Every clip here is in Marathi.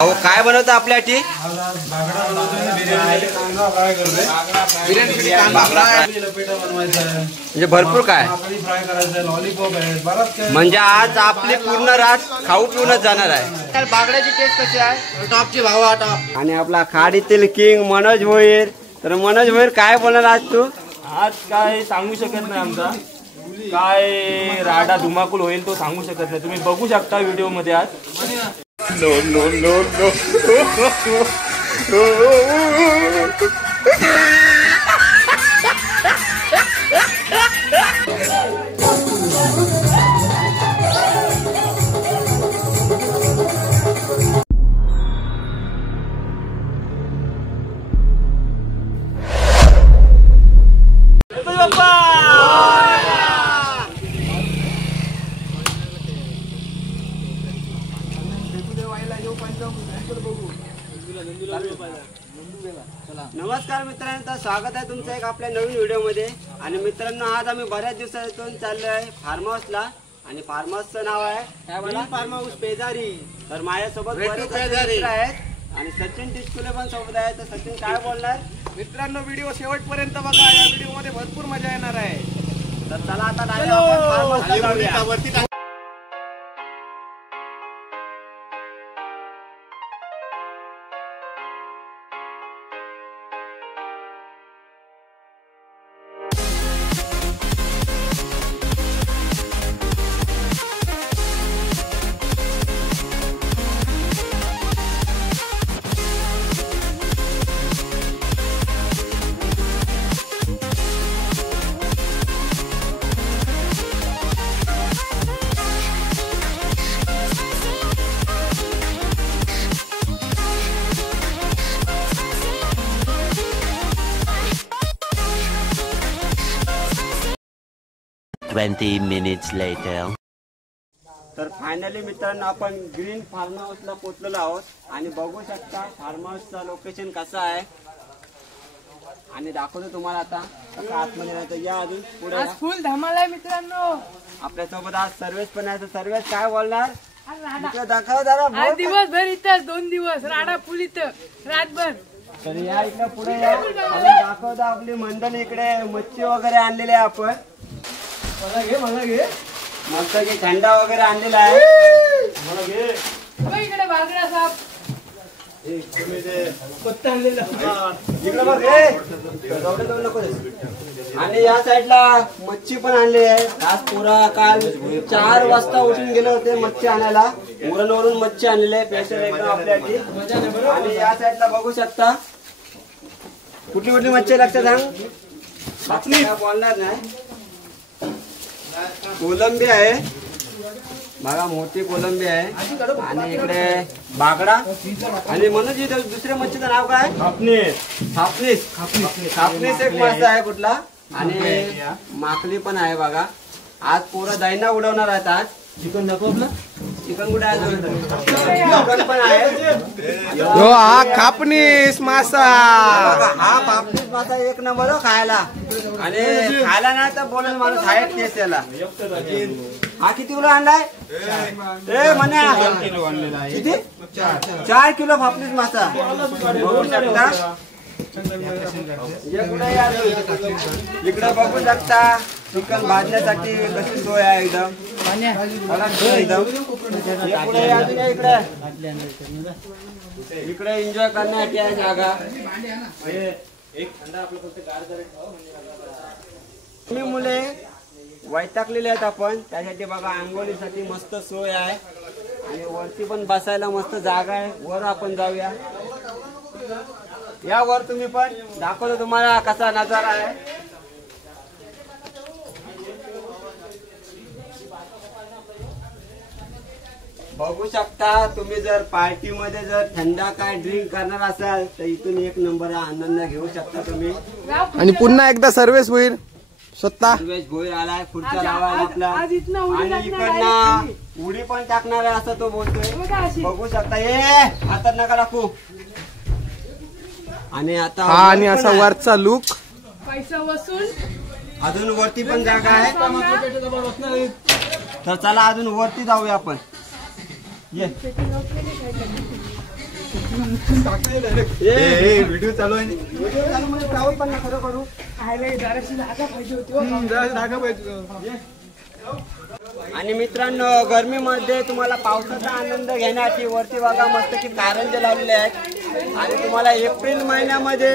अहो काय बनवतं आपल्यासाठी? म्हणजे भरपूर काय म्हणजे आज आपली पूर्ण रात खाऊ पिऊनच जाणार आहे. तर बागड्याची टेस्ट कशी आहे? टॉपची भावा टॉप. आणि आपला खाडीतील किंग मनोज भोईर. तर मनोज भोईर काय बोलणार आज तू? आज काय सांगू शकत नाही आमचा काय राडा धुमाकूल होईल तो सांगू शकत नाही. तुम्ही बघू शकता व्हिडिओ मध्ये आज. नो नो नो नो नमस्कार मित्रांनो, स्वागत आहे तुमचं एक आपल्या नवीन व्हिडिओ मध्ये. आणि मित्रांनो, आज आम्ही बऱ्याच दिवसातून चाललोय फार्म हाऊसला. आणि फार्म हाऊसचं नाव आहे काय बोला? Farm house Pejari. तर माझ्यासोबत बरेच मित्र आहेत आणि सचिन टिचकुले पण सोबत आहे. तर सचिन काय बोलणार? मित्रांनो, व्हिडिओ शेवटपर्यंत बघा. या व्हिडिओ मध्ये भरपूर मजा येणार आहे. तर चला आता फार्म हाऊसला जाऊया. minutes later. तर फायनली मित्रांनो, आपण ग्रीन फार्म हाऊसला पोहोचलेलो आहोत. आणि बघू शकता फार्म हाऊसचा लोकेशन कसा आहे आणि दाखवतो तुम्हाला आता कसं आतमध्ये राहतं. या अजून पुढे आज फुल धमाल आहे मित्रांनो. आपल्यासोबत आज सर्वेस पण आहे. सर्वेस काय बोलणार? दाखव जरा. आज दिवसभर इथं 2 दिवस राडा फुल इथं रातभर. तर या इकडे पुढे या आणि दाखवतो आपली मंडळी. इकडे मच्छी वगैरे आणलेली आहे आपण. मला घे मस्त की थंडा वगैरे आणलेला आहे. मला घे. इकडे बागडा साप इकडे बघ रे. नको. आणि या साईडला मच्छी पण आणली आहे. आज पुरा काल 4 वाजता उठून गेले होते मच्छी आणायला. उरणवरून मच्छी आणलेली आहे स्पेशल एकदम आपल्यासाठी. आणि या साईडला बघू शकता कुठली कुठली मच्छी लागते सांग? बोलणार नाही. कोलंबी आहे बघा, मोठी कोलंबी आहे. आणि इकडे बागडा. आणि म्हणून दुसऱ्या मच्छीचं नाव काय? खापनीस एक मासा आहे कुठला. आणि माकली पण आहे बघा. आज पोरं दैना उडवणार आहेत. आज चिकन दाखव आपलं. चिकन कुठे आहे? चिकन पण आहे. हा खापनीस मासा. हा खापनीस मासा एक नंबर खायला. आणि खायला नाही तर बोलेल माणूस हायट केस याला. हा किती किलो आणलाय? किती? 4 किलो खापनीस मासा. बघू शकता. इकडे बघू शकता चिकन भाजण्यासाठी कशी सोय आहे एकदम. इकडे एन्जॉय करण्यासाठी आहे जागा. तुम्ही मुले वैतागलेले आहेत आपण त्यासाठी बघा. आंघोळीसाठी मस्त सोय आहे. आणि वरती पण बसायला मस्त जागा आहे. वर आपण जाऊया. या वर तुम्ही पण दाखवतो तुम्हाला कसा नजारा आहे. बघू शकता. तुम्ही जर पार्टी मध्ये जर थंडा काय ड्रिंक करणार असाल तर इथून एक नंबर आनंद घेऊ शकता तुम्ही. आणि पुन्हा एकदा सर्व्हिस होईल. स्वतः सर्वेश भोईर आलाय खुर्च्या लावायला आपला. आणि इकडनं उडी पण टाकणार आहे असं तो बोलतोय. बघू शकता. हातात नका टाकू. आणि आता आणि असा वरचा लुक. पैसा वसूल. अजून वरती पण जागा आहे. तर चला अजून वरती जाऊया आपण. ये व्हिडिओ चालू आहे पण ना खरं करू जागा पाहिजे. आणि मित्रांनो गरमीमध्ये तुम्हाला पावसाचा आनंद घेण्यासाठी वरती बघा मस्त की कारंजे लावलेले आहेत आणि तुम्हाला एप्रिल महिन्यामध्ये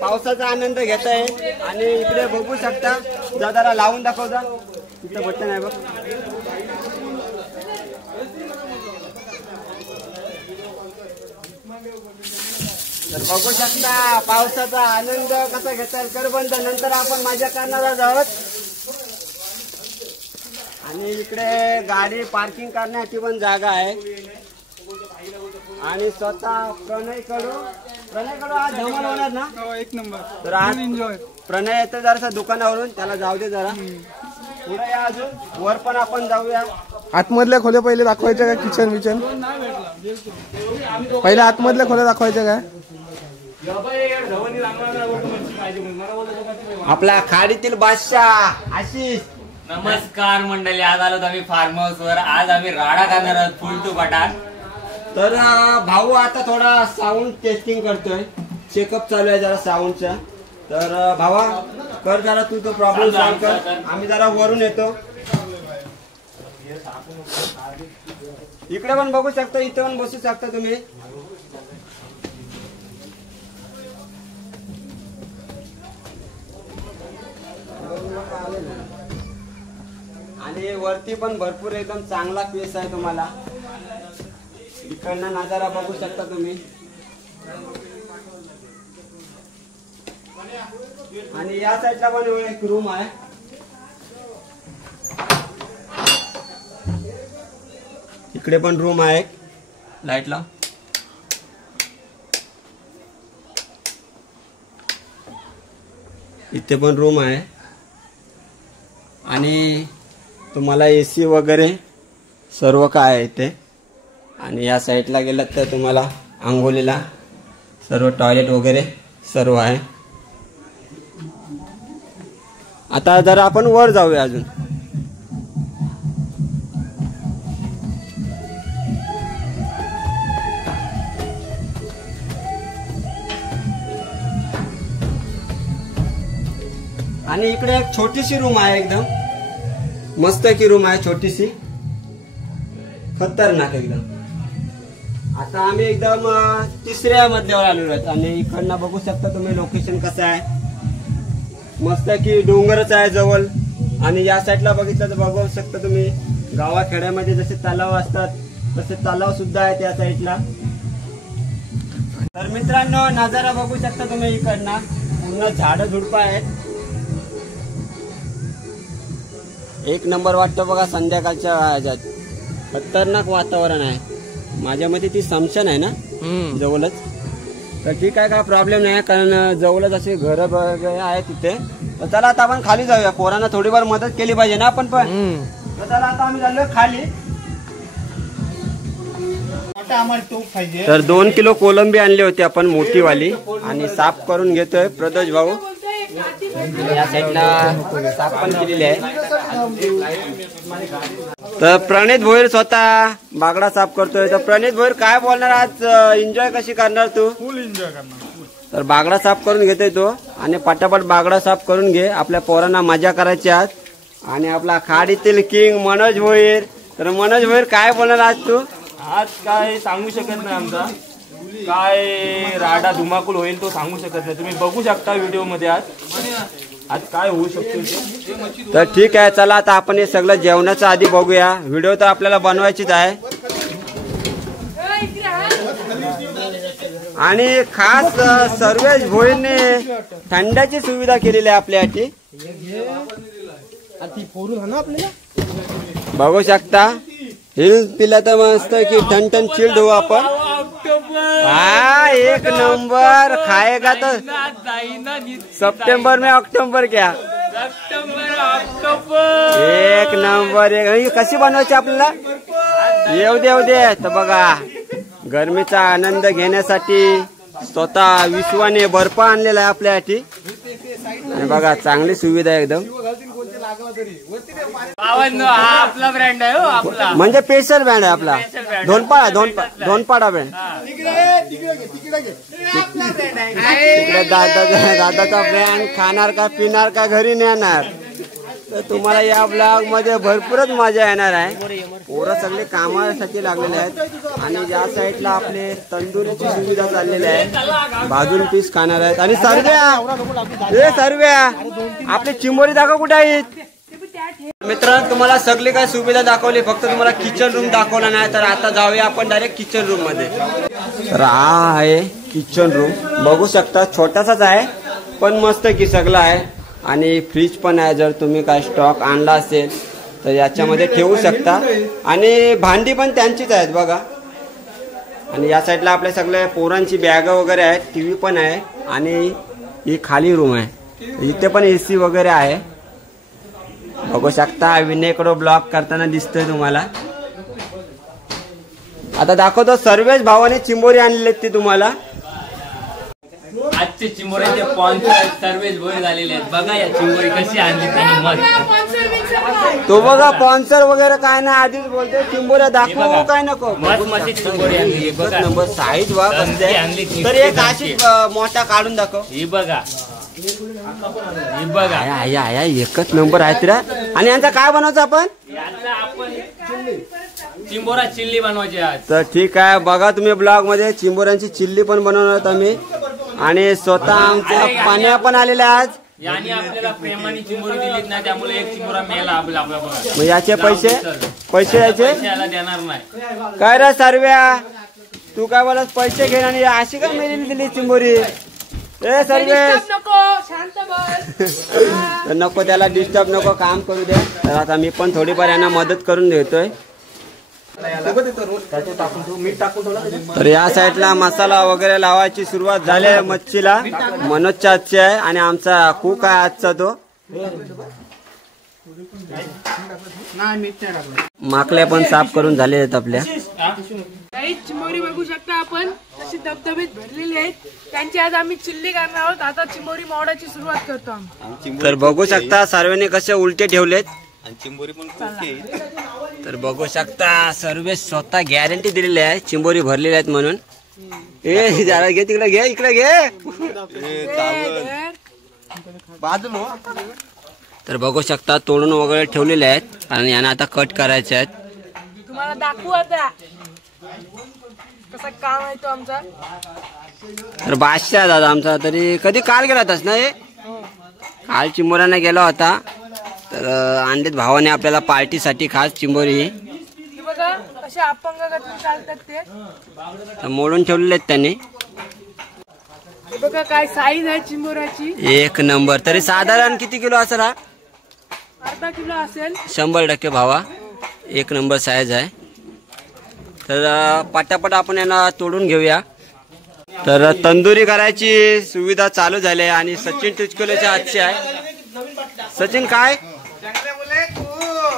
पावसाचा आनंद घेता येईल. आणि इकडे बघू शकता जरा लावून दाखवता तिथं बटन आहे बघ. तर बघू शकता पावसाचा आनंद कसा घेता येईल. करबंद नंतर आपण मजा करणार आहोत. आणि इकडे गाडी पार्किंग करण्याची पण जागा आहे. आणि स्वतः प्रणय कडू आज धमाल होणार ना. एक नंबर. तर आज प्रणय येतो जरासा दुकानावरून, त्याला जाऊ दे जरा पुढे या. अजून वर पण आपण जाऊया. आतमधल्या खोल्या पहिले दाखवायच्या का? किचन विचन पहिले आतमधल्या खोल्या दाखवायच्या काय? आपला खाडीतील बादशाह आशिष. नमस्कार मंडळी, आज आलो आम्ही फार्म हाऊस वर. आज आम्ही राडा करणार आहोत फुल टू पटाण. तर भाऊ आता थोडा साऊंड टेस्टिंग करतोय, चेकअप चालू आहे जरा साऊंडचा. तर भावा कर जरा तू तो प्रॉब्लेम सॉल्व कर. आम्ही जरा वरून येतो. इकडे पण बघू शकता, इथे पण बसू शकता तुम्ही. आणि वरती पण भरपूर एकदम चांगला पेस आहे तुम्हाला. इकडनं नजारा बघू शकता तुम्ही. आणि या साईडला पण एक रूम आहे. इकडे पण रूम आहे लाईटला. इथे पण रूम आहे. आणि तुम्हाला एसी वगैरे सर्व काय आहे इथे. आणि या साईडला गेलात तर तुम्हाला आंघोळीला सर्व टॉयलेट वगैरे सर्व आहे. आता जरा आपण वर जाऊया अजून. आणि इकडे एक छोटीशी रूम आहे, एकदम मस्त की रूम आहे, छोटीशी खतरनाक एकदम. आता आम्ही एकदम तिसऱ्या मजल्यावर आलेलो आहेत. आणि इकडनं बघू शकता तुम्ही लोकेशन कसं आहे. मस्त की डोंगरच आहे जवळ. आणि या साईडला बघितलं तर बघू शकता तुम्ही गावाखेड्यामध्ये जसे तलाव असतात तसे तलाव सुद्धा आहेत या साईडला. तर मित्रांनो नजारा बघू शकता तुम्ही. इकडनं पूर्ण झाडं झुडपं आहेत. एक नंबर वाटतं बघा संध्याकाळच्या ह्याच्यात. खतरनाक वातावरण आहे. माझ्या मते ती समशन आहे ना जवळच. तर ठीक आहे, काय प्रॉब्लेम नाही, कारण जवळच असे घर वगैरे आहे तिथे. तर चला आता आपण खाली जाऊया. पोरांना थोडीफार मदत केली पाहिजे ना आपण पण. तर चला आता आम्ही चाललो खाली. तर 2 किलो कोलंबी आणली होती आपण मोठीवाली. आणि साफ करून घेतोय प्रदोष भाऊ. या साईडला साफ पण केलेली आहे. तर प्रणित भोईर स्वतः बागडा साफ करतोय. तर प्रणित भोईर काय बोलणार आज? एन्जॉय कशी करणार तू? फुल एन्जॉय करणार. तर बागडा साफ करून घेतोय तो. आणि पटापट बागडा साफ करून घे. आपल्या पोरांना मजा करायची आज. आणि आपला खाडीतील किंग मनोज भोईर. तर मनोज भोईर काय बोलणार आज तू? आज काय सांगू शकत नाही. आमचा काय राडा धुमाकूल होईल तो सांगू शकत नाही. तुम्ही बघू शकता व्हिडिओ मध्ये आज काय होऊ शकतो. तर ठीक आहे, चला आता आपण हे सगळं जेवणाच्या आधी बघूया. व्हिडिओ तर आपल्याला बनवायचीच आहे. आणि खास सर्वेश भोईरने थंडाची सुविधा केलेली आहे आपल्यासाठी. बघू शकता. हिल पिला तर मस्त की ठणठण चिल्ड हो आपण. हा एक नंबर खाएगा तो सितंबर में अक्टूबर क्या एक नंबर. कशी बनवायची आपल्याला? येऊ दे. तर बघा गरमीचा आनंद घेण्यासाठी स्वतः विश्वाने बर्फ आणलेला आहे आपल्यासाठी. आणि बघा चांगली सुविधा आहे एकदम. बावन्न हा आपला ब्रँड आहे हो आपला. म्हणजे पेशर बँड आहे आपला. दोन पाडा बँड. तिकडे दादाचा ब्रँड. खाणार का पिणार का घरी नेणार. तर तुम्हाला या ब्लॉग मध्ये भरपूरच मजा येणार आहे. पोरं सगळे कामासाठी लागलेले आहेत. आणि या साईडला आपले तंदुरीची सुविधा चाललेली आहे. भाजून पीस खाणार आहेत. आणि सर्व्या आपली चिंबोरी दाखव कुठे आहेत मित्रांनो. तुम्हाला सगळी काय सुविधा दाखवली, फक्त तुम्हाला किचन रूम दाखवला नाही. तर आता जाऊया आपण डायरेक्ट किचन रूम मध्ये. तर हा आहे किचन रूम. बघू शकता छोटासाच आहे पण मस्त की सगळं आहे. आणि फ्रीज पण आहे. जर तुम्ही काय स्टॉक आणला असेल तर याच्यामध्ये ठेवू शकता. आणि भांडी पण त्यांचीच आहेत बघा. आणि या साईडला आपल्या सगळ्या पोरांची बॅग वगैरे आहेत. टीव्ही पण आहे. आणि ही खाली रूम आहे. इथे पण एसी वगैरे आहे. बघू शकता विनयकडे ब्लॉक करताना दिसतोय तुम्हाला. आता दाखवतो. सर्वेच भावाने चिंबोरी आणलेली ती तुम्हाला. आजचे चिंबोऱ्याचे स्पॉन्सर सर्वेच भोर झालेले आहेत. बघा या चिंबोरी कशी आणली त्यांनी मस्त. तो बघा स्पॉन्सर वगैरे काय नाही. आधीच बोलते चिंबोऱ्या दाखवू काय नको. मस्त चिंबोरी आणली बघा. नंबर साईज बघ आणली. तर एक अशी मोठा काढून दाखव. ही बघा ही बघा. आया एकच नंबर आहे तिला. आणि यांचा काय बनवायचं आपण. आपण चिंबोरा चिल्ली बनवायची आज. तर ठीक आहे. बघा तुम्ही ब्लॉग मध्ये चिंबोऱ्यांची चिल्ली पण बनवणार आहोत आम्ही. आणि स्वतः आमच्या पाण्या पण आलेल्या आज. याने आपल्याला प्रेमाने चिंबोरी दिलीच नाही, त्यामुळे एक चिंबोरा मेला आपला बघा. मग याचे पैसे याचे याला देणार नाही. काय रे सर्व्या तू काय बोला पैसे घेणार आणि अशी काय मेली दिली चिंबोरी. ए सर्वेश नको शांत बस. नको त्याला डिस्टर्ब नको काम करू दे. तर आता मी पण थोडीफार यांना मदत करून देतोय. तर या साईडला मसाला वगैरे लावायची सुरुवात झाली आहे मच्छीला. मनोजच्या हातची आहे. आणि आमचा कुक आहे आजचा तो. माकल्या पण साफ करून झाले आहेत आपल्या. काही चिंबोरी बघू शकता आपण कशी धबधबीत भरलेली आहेत. त्यांची आज आम्ही चिल्ली करणार आहोत. आता चिंबोरी मोडायची सुरुवात करतो आम्ही. तर बघू शकता सर्वांनी कसे उलटे ठेवलेत. तर बघू शकता सर्व स्वतः गॅरंटी दिलेली आहे चिंबोरी भरलेल्या आहेत म्हणून. ए जरा घे तिकडे घे इकडे घे. तर बघू शकता तोडून वगैरे ठेवलेले आहेत. आणि यांना आता कट करायचे आहेत. तुम्हाला दाखवू आता कसा काम आहे तो आमचा. तर बादशाह दादा आमचा तरी कधी काल गेला होतास ना. काल चिंबोऱ्यांना गेला होता. तर आणलेत भावाने आपल्याला पार्टीसाठी खास चिंबोरी. बघा कसे अपंग गती चालतात ते. तर मोडून ठेवलेले आहेत त्यांनी. बघा काय साईज आहे चिंबोऱ्याची. एक नंबर. तरी साधारण किती किलो असेल हा. अर्धा किलो असेल. 100% भावा. एक नंबर साईज आहे. तर पटापट आपण यांना तोडून घेऊया. तर तंदुरी करायची सुविधा चालू झाली आहे. आणि सचिन टुचकोलेच्या हातची आहे. सचिन काय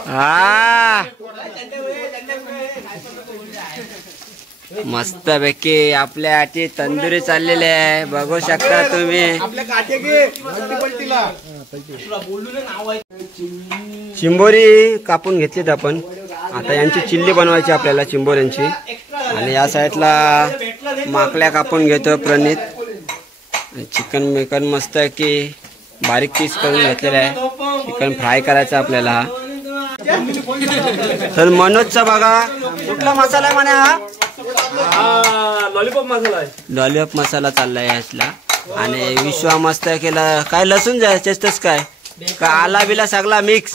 हा मस्त पैकी आपल्या हाती तंदुरी चाललेली आहे. बघू शकता तुम्ही. चिंबोरी कापून घेतलीत आपण. आता यांची चिल्ली बनवायची आपल्याला चिंबोऱ्यांची. आणि या साईडला माकल्या कापून घेतो प्रणित. चिकन मस्त आहे की बारीक पीस करून घेतलेला आहे. चिकन फ्राय करायचं आपल्याला. तर मनोजचा बघा कुठला मसाला आहे म्हणा. हा लॉलीपॉप मसाला आहे. लॉलीपॉप मसाला चाललाय यातला. आणि विश्वा मस्त केला. काय लसूण जायचंच काय का आला बिला सगळा मिक्स.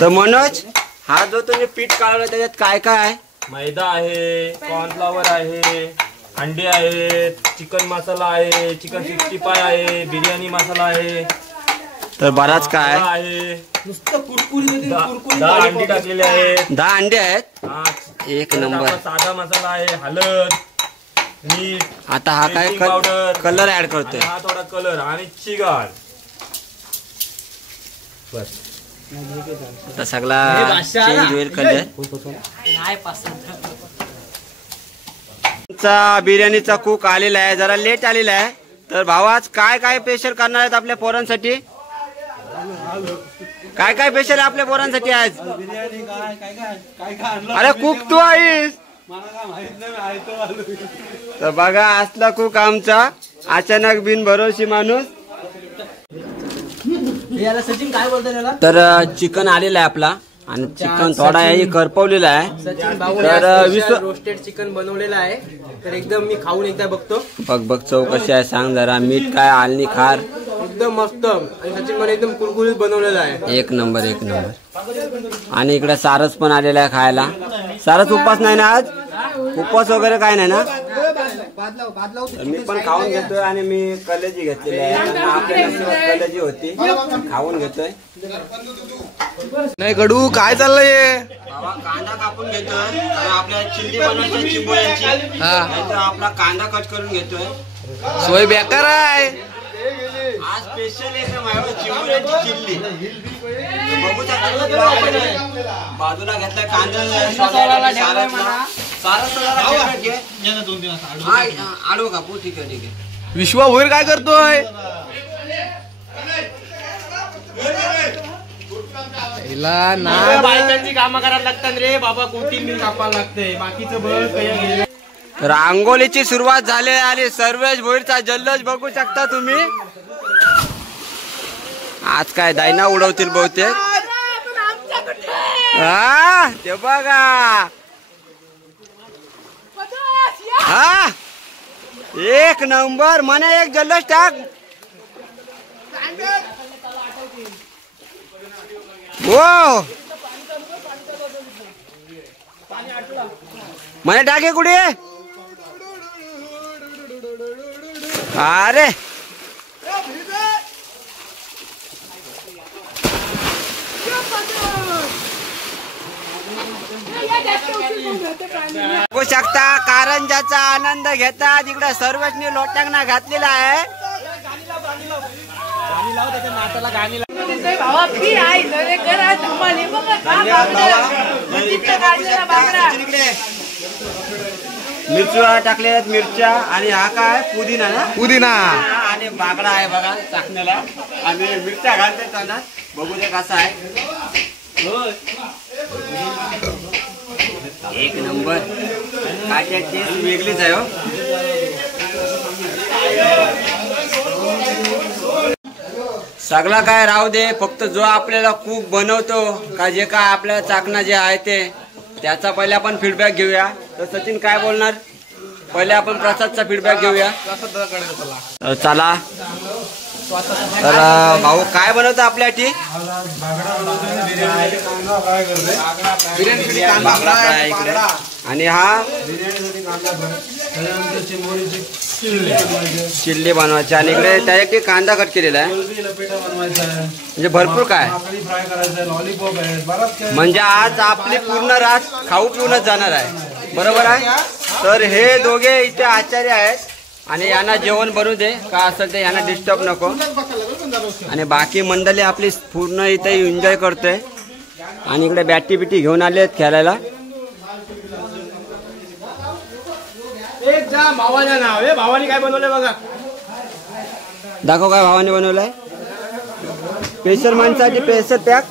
तर मनोज हा जो तुम्ही पीठ काढला त्याच्यात काय काय आहे. मैदा आहे, कॉर्नफ्लॉवर आहे, अंडे आहेत, चिकन मसाला आहे, चिकन 65 आहे, बिर्याणी मसाला आहे. तर बराच काय आहे. 10 अंडी टाकलेले आहेत. 10 अंडे आहेत. एक नंबर. साधा मसाला आहे, हळद, मीठ. आता हा काय पावडर कलर ऍड करतोय. हा थोडा कलर आणि चिकन. बस तर सगळा चेंज होईल कलर. बिर्याणीचा कुक आलेला आहे. जरा लेट आलेला आहे तर भाऊ आज काय काय स्पेशल करणार आहेत आपल्या पोरांसाठी? काय काय स्पेशल आहे आपल्या पोरांसाठी आज? अरे कुक तू आहेस. तर बघा असला कुक आमचा, अचानक बिनभरोशी माणूस. सचिन काय बोलतो त्याला? तर चिकन आलेला आहे आपला आणि चिकन थोडा करपवलेला आहे. सचिन भाऊ तर रोस्टेड चिकन बनवलेलं आहे. तर एकदम मी खाऊन एकदा बघतो. बघ चव कशी आहे सांग जरा. मीठ काय आलनी खार एकदम मस्त. आणि सचिन मला एकदम कुरकुरीत बनवलेलं आहे. एक नंबर. आणि इकडे सारस पण आलेला आहे खायला. सारस उपवास नाही ना आज? उपवास वगैरे काय नाही ना? मी पण खाऊन घेतोय आणि मी कलेजी घेतलेली आहे. आपल्या कलेजी होती खाऊन घेतोय. नाही कडू काय चाललंय? बाबा कांदा कापून घेतोय कारण आपल्याला चिल्ली बनवायची चिंबोऱ्याची. आपला कांदा कट करून घेतोय. सोय बेकार आहे. आज स्पेशल एकदम चिंबोऱ्याची चिल्ली. बघू शकता बाजूला घेतलाय कांदा आडू कापू. ठीक आहे. विश्वा भोईर काय करतोय? बायकांची कामं करायला लागतात रे बाबा. कोथिंबीर कापायला लागते. बाकीचं बघ. रांगोलीची सुरुवात झाली आणि सर्वेश भोईरचा जल्लोष बघू शकता तुम्ही. आज काय दायना उडवतील बहुतेक. हा ते बघा. हा एक नंबर. मने एक जल्लोष टाक. हो मने टाके कुठे? अरे बघू शकता कारंजाचा आनंद घेता. तिकडे सर्वजने लोटांगणा घातलेला आहे. मिरच्या टाकल्या आहेत. मिरच्या आणि हा काय पुदिना ना? पुदिना आणि बागडा आहे बघा चाकण्याला. आणि मिरच्या घालते ना. बघू दे कसा आहे. एक नंबर. काय टेस्ट वेगळीच आहे. सगळा काय राहू दे. फक्त जो आपल्याला कुक बनवतो का जे काय आपल्या चाकणा जे आहे ते त्याचा पहिले आपण फीडबॅक घेऊया. तर सचिन काय बोलणार? पहिले आपण प्रसादचा फीडबॅक घेऊया. चला. तर भाऊ काय बनवतो आपल्यासाठी? बागडा फ्राय इकडे. आणि हा चिल्ली बनवायची. आणि इकडे त्यासाठी कांदा कट केलेला आहे. म्हणजे भरपूर काय. म्हणजे आज आपली पूर्ण रात खाऊ पिऊनच जाणार आहे. बरोबर आहे. तर हे दोघे इथे आचार्य आहेत आणि यांना जेवण बनवू दे. का असेल ते यांना डिस्टर्ब नको. आणि बाकी मंडळी आपली पूर्ण इथे एन्जॉय करतोय. आणि इकडे बॅटी बिटी घेऊन आले आहेत खेळायला. भावाचं नाव आहे. भावाने काय बनवलंय बघा. दाखव काय भावाने बनवलंय. स्पेशल माणसासाठी स्पेशल पॅक.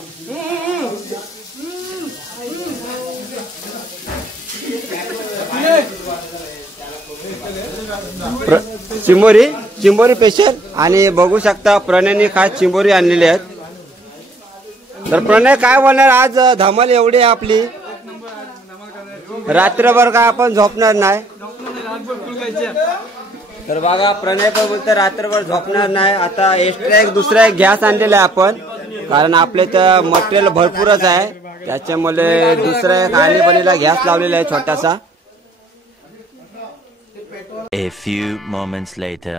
चिंबोरी स्पेशल. आणि बघू शकता प्रणयने खास चिंबोरी आणलेली आहेत. तर प्रणय काय बोलणार? आज धमाल एवढी आहे आपली. रात्रभर काय आपण झोपणार नाही. तर बघा प्रणय पण बोलतो रात्रभर झोपणार नाही. आता एक्स्ट्रा दुसरा एक गॅस आणलेला आहे आपण. कारण आपले तर मटेरियल भरपूरच आहे. त्याच्यामुळे दुसरा एक आणीबाणीला गॅस लावलेला आहे छोटासा. A few moments later.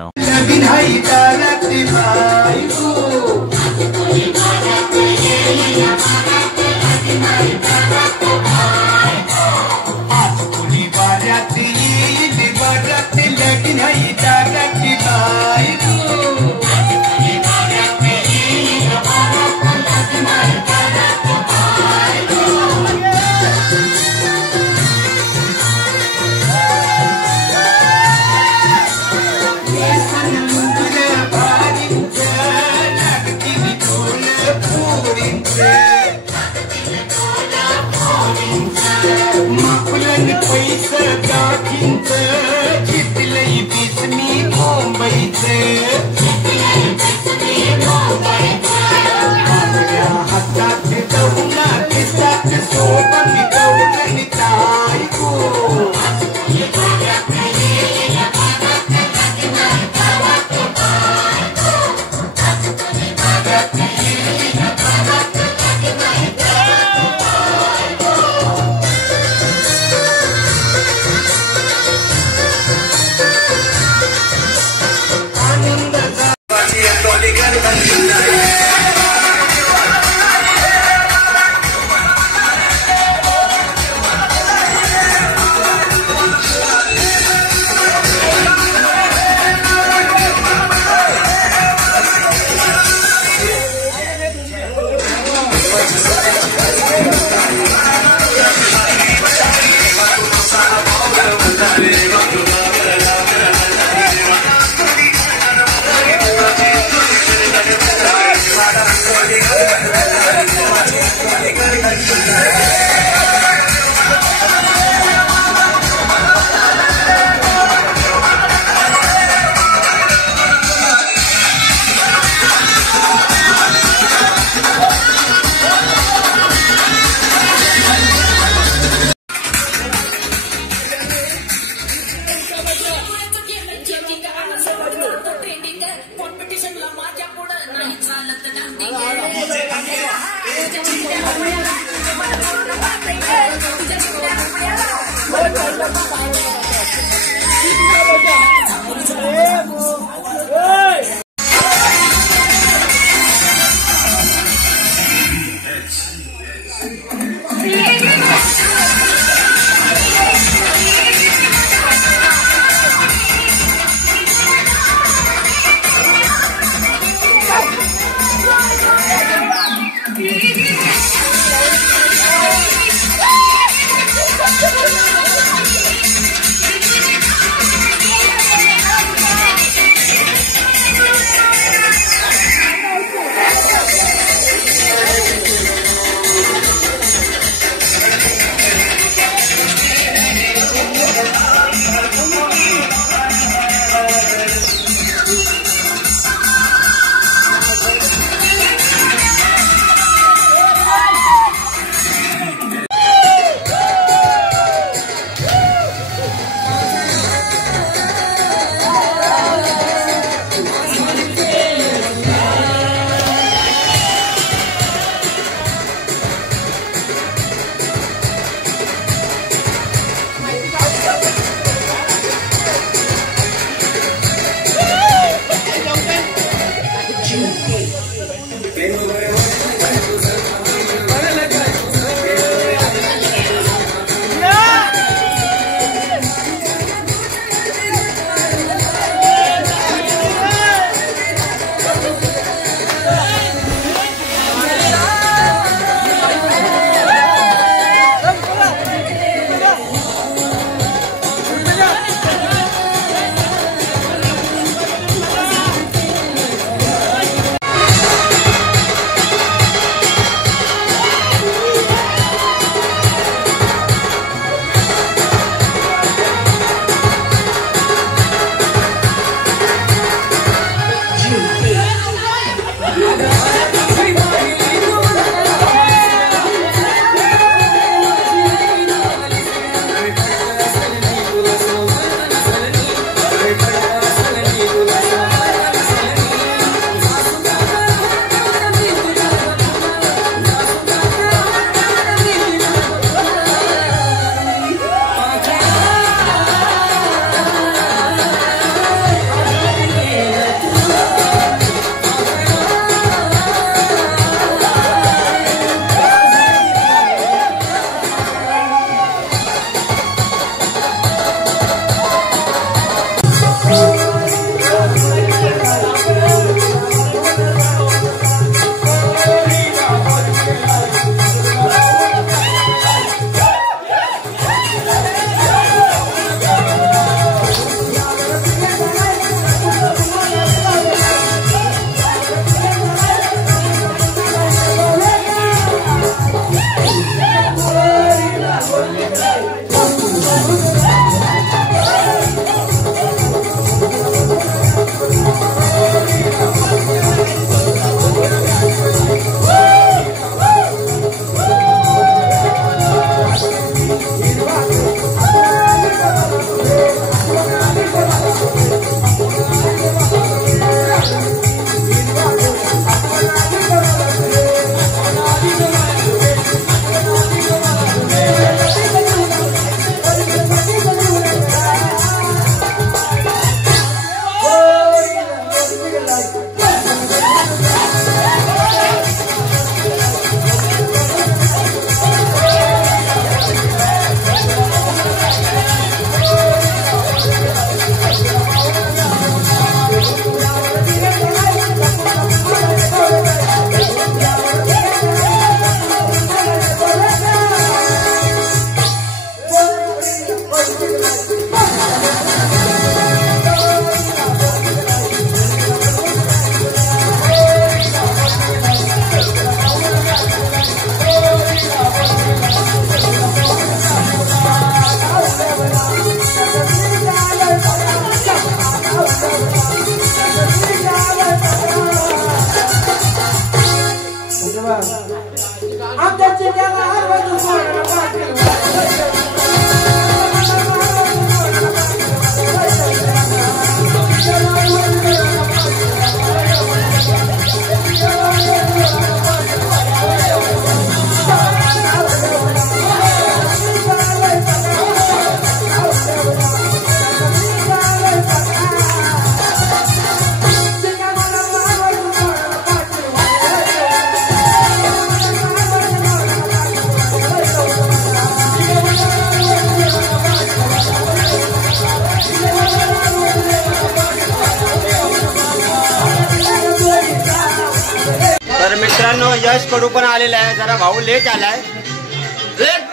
यश कडू पण आलेला आहे. जरा भाऊ लेट आलाय.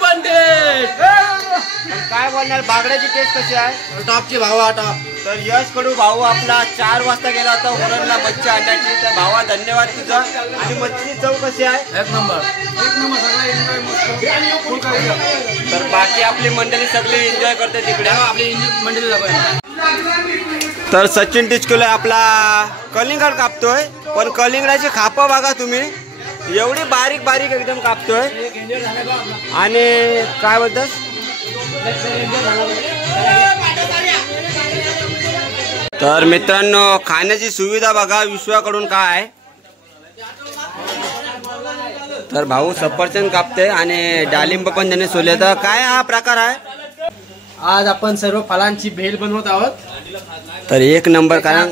पण काय बोलणार, बागड्याची टेस्ट कशी आहे? टॉपची भावा टॉप. तर यश कडू भाऊ आपला 4 वाजता गेला होता उरणला मच्छी आणण्याची. तर भावा धन्यवाद तुझा. आणि मच्छी चव कशी आहे? एक नंबर सगळं एन्जॉय मस्त. तर बाकी आपली मंडळी सगळी एन्जॉय करते तिकडे. आपली मंडळी दाखवा. तर सचिन टिचकुले आपला कलिंगड कापतोय. पण कलिंगडाची खापं बघा तुम्ही, एवढी बारीक बारीक एकदम कापतोय. आणि काय बोलतोस? तर मित्रांनो खाण्याची सुविधा बघा विश्वाकडून काय आहे. तर भाऊ सफरचंद कापते आणि डाळिंब पण त्याने सोले. तर काय हा प्रकार आहे? आज आपण सर्व फळांची भेल बनवत आहोत. तर एक नंबर. कारण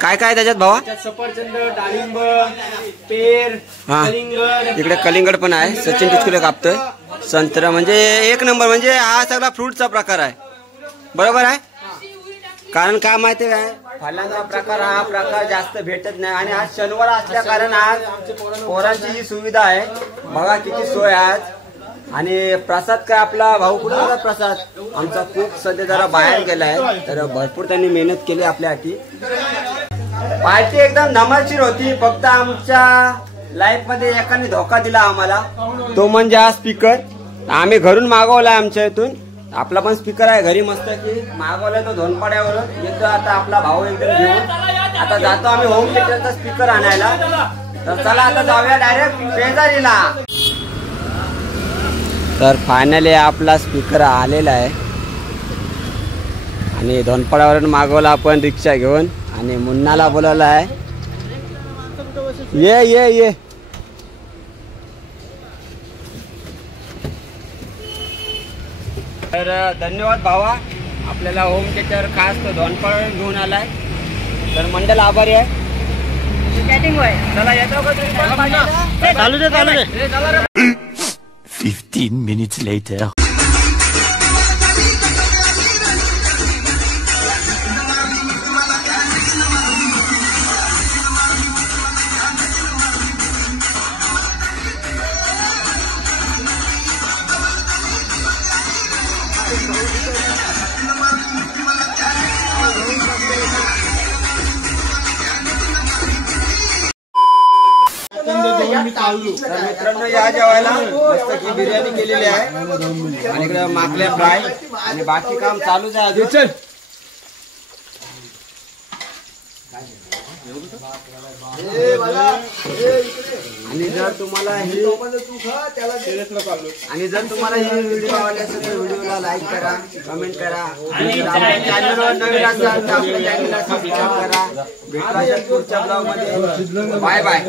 काय काय त्याच्यात भावा? सफरचंद, डाळिंब, पेर, हा कलिंगड. इकडे कलिंगड पण आहे. सचिन टिचकुले कापतोय. संत्रा म्हणजे एक नंबर. म्हणजे हा सगळा फ्रूटचा प्रकार आहे. बरोबर आहे. कारण काय माहिती काय, फळांचा प्रकार हा प्रकार जास्त भेटत नाही. आणि आज शनिवार असल्या कारण आज पोरांची ही सुविधा आहे. बघा किती सोय आज. आणि प्रसाद काय आपला भाऊ कुठे होता? प्रसाद आमचा खूप सध्या जरा बाहेर गेला आहे. तर भरपूर त्यांनी मेहनत केली आपल्यासाठी. पार्टी एकदम धमालशीर होती. फक्त आमच्या लाईफ मध्ये एकाने धोका दिला आम्हाला, तो म्हणजे हा स्पीकर. आम्ही घरून मागवलाय आमच्या इथून. आपला पण स्पीकर आहे घरी मस्त की मागवलाय तो धोनपाड्यावरून. येतो आता आपला भाऊ एकदम घेऊन. आता जातो आम्ही होम थिएटरचा स्पीकर आणायला. तर चला आता जाऊया डायरेक्ट शेजारीला. तर फायनली आपला स्पीकर आलेला आहे. आणि धोनपाड्यावरून मागवला आपण रिक्षा घेऊन. आणि मुन्नाला बोलवला आहे. ये ये ये. तर धन्यवाद भावा, आपल्याला होम थिएटर खास तो धोनपाड्यावरून घेऊन आलाय. तर मंडळ आभारी आहे. चला येतो का तुम्ही? चालू दे. 15 minutes later. तर मित्रांनो या जेवायला मस्त की बिर्याणी केलेली आहे. आणि इकडे माकल्या फ्राय. आणि बाकी काम चालूच आहे अजून. आणि जर तुम्हाला ही व्हिडिओ आवडली असेल तर व्हिडिओला लाईक करा, कमेंट करा. आणि आपल्या चॅनलवर नवीन असाल तर आपल्या चॅनलला सबस्क्राईब करा. भेटू पुढच्या ब्लॉग मध्ये. Bye bye.